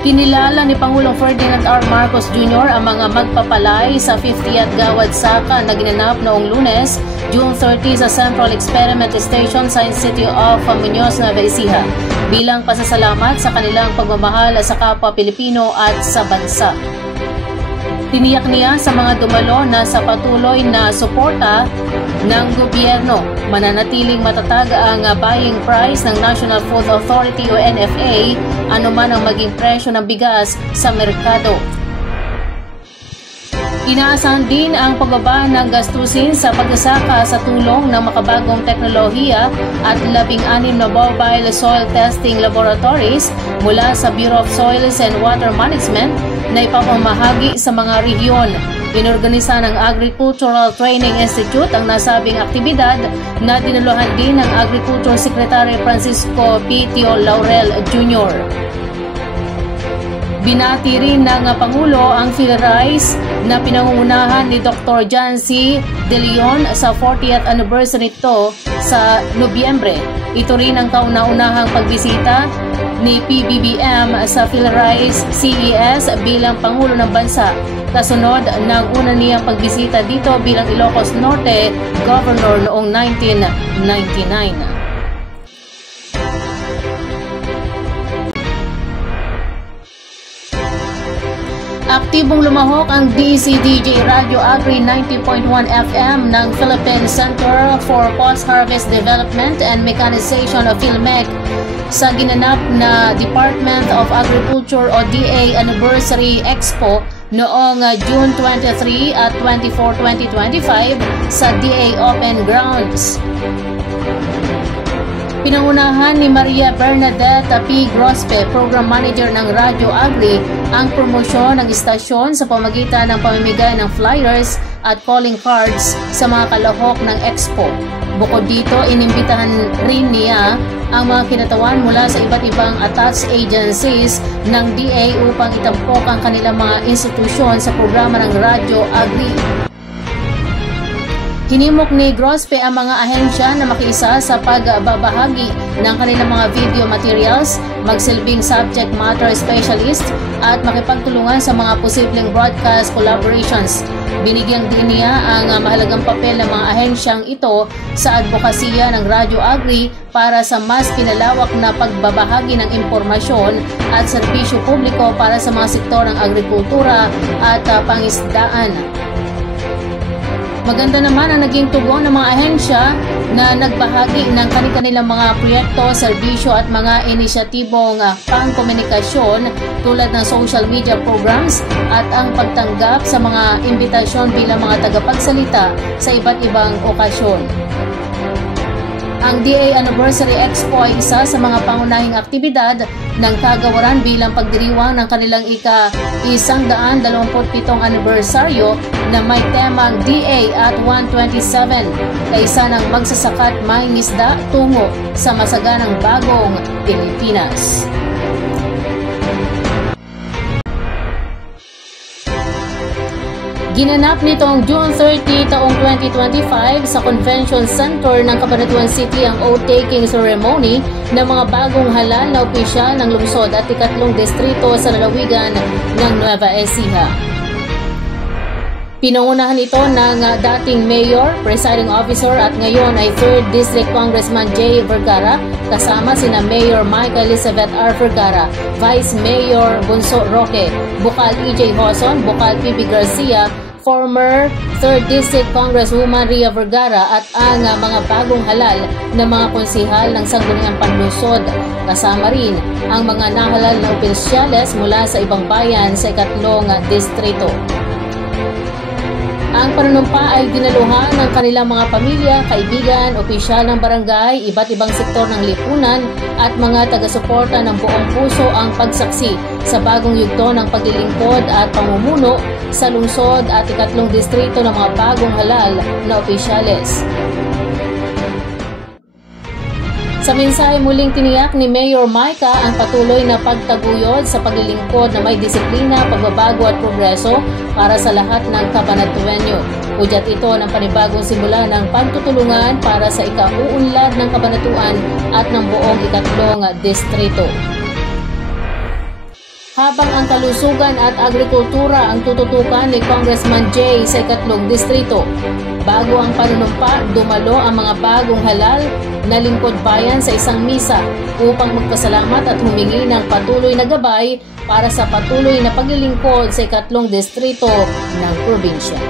Kinilala ni Pangulong Ferdinand R. Marcos Jr. ang mga magpapalay sa 50th Gawad Saka na ginanap noong Lunes, June 30 sa Central Experiment Station sa City of Muñoz, Nueva Ecija, bilang pasasalamat sa kanilang pagmamahal sa kapwa Pilipino at sa bansa. Tiniyak niya sa mga dumalo na sa patuloy na suporta ng gobyerno, mananatiling matatag ang buying price ng National Food Authority o NFA anuman ang maging presyo ng bigas sa merkado. Inaasahan din ang pagbaba ng gastusin sa pagsasaka sa tulong ng makabagong teknolohiya at 16 na mobile soil testing laboratories mula sa Bureau of Soils and Water Management na ipapamahagi sa mga rehiyon. Inorganisa ng Agricultural Training Institute ang nasabing aktibidad na dinaluhan din ng Agriculture Secretary Francisco P. Tio Laurel Jr. Binati rin ng Pangulo ang PhilRice na pinangungunahan ni Dr. John C. De Leon sa 40th anniversary nito sa Nobyembre. Ito rin ang kauna-unahang pagbisita ni PBBM sa PhilRice CES bilang Pangulo ng Bansa. Kasunod ng una niyang pagbisita dito bilang Ilocos Norte Governor noong 1999. Aktibong lumahok ang DCDJ Radio Agri 90.1 FM ng Philippine Center for Post-Harvest Development and Mechanization of PhilMec sa ginanap na Department of Agriculture o DA Anniversary Expo noong June 23 at 24, 2025 sa DA Open Grounds. Pinangunahan ni Maria Bernadette P. Grospe, Program Manager ng Radyo Agri, ang promosyon ng istasyon sa pamamagitan ng pamimigay ng flyers at calling cards sa mga kalahok ng Expo. Bukod dito, inimbitahan rin niya ang mga kinatawan mula sa iba't ibang attached agencies ng DA upang itampok ang kanilang mga institusyon sa programa ng Radyo Agri. Hinimok ni Grospe ang mga ahensya na makiisa sa pagbabahagi ng kanilang mga video materials, magsilbing subject matter specialist at makipagtulungan sa mga posibleng broadcast collaborations. Binigyang din niya ang mahalagang papel ng mga ahensyang ito sa advokasya ng Radyo Agri para sa mas pinalawak na pagbabahagi ng impormasyon at serbisyo publiko para sa mga sektor ng agrikultura at pangisdaan. Maganda naman ang naging tugon ng mga ahensya na nagbahagi ng kanilang mga proyekto, serbisyo at mga inisyatibong pangkomunikasyon tulad ng social media programs at ang pagtanggap sa mga imbitasyon bilang mga tagapagsalita sa iba't ibang okasyon. Ang DA Anniversary Expo ay isa sa mga pangunahing aktibidad ng kagawaran bilang pagdiriwang ng kanilang ika-127 anibersaryo na may temang DA at 127, kaisa ng magsasakat mangingisda tungo sa masaganang bagong Pilipinas. Ginanap nitong June 30 taong 2025 sa Convention Center ng Cabanatuan City ang oath-taking ceremony ng mga bagong halal na opisyal ng lungsod at ikatlong distrito sa lalawigan ng Nueva Ecija. Pinangunahan ito ng dating Mayor, Presiding Officer at ngayon ay 3rd District Congressman Jay Vergara kasama sina Mayor Michael Elizabeth R. Vergara, Vice Mayor Bunso Roque, Bukal E.J. Hoson, Bukal P.B. Garcia, former 3rd District Congresswoman Ria Vergara at ang mga bagong halal na mga konsihal ng Sangguniang Panlungsod. Kasama rin ang mga nahalal na opisyales mula sa ibang bayan sa ikatlong distrito. Ang panunumpa ay dinaluhan ng kanilang mga pamilya, kaibigan, opisyal ng barangay, iba't ibang sektor ng lipunan at mga taga-suporta ng buong puso ang pagsaksi sa bagong yugto ng paglilingkod at pamumuno sa lungsod at ikatlong distrito ng mga bagong halal na opisyales. Sa mensahe muling tiniyak ni Mayor Micah ang patuloy na pagtaguyod sa paglilingkod na may disiplina, pagbabago at progreso para sa lahat ng Cabanatueño. Udyat ito ng panibagong simula ng pagtutulungan para sa ikauunlad ng Cabanatuan at ng buong ikatlong distrito. habang ang kalusugan at agrikultura ang tututukan ni Congressman Jay sa 3 distrito. Bago ang panunumpa, dumalo ang mga bagong halal na lingkod bayan sa isang misa upang magpasalamat at humingi ng patuloy na gabay para sa patuloy na paglilingkod sa 3 distrito ng probinsya.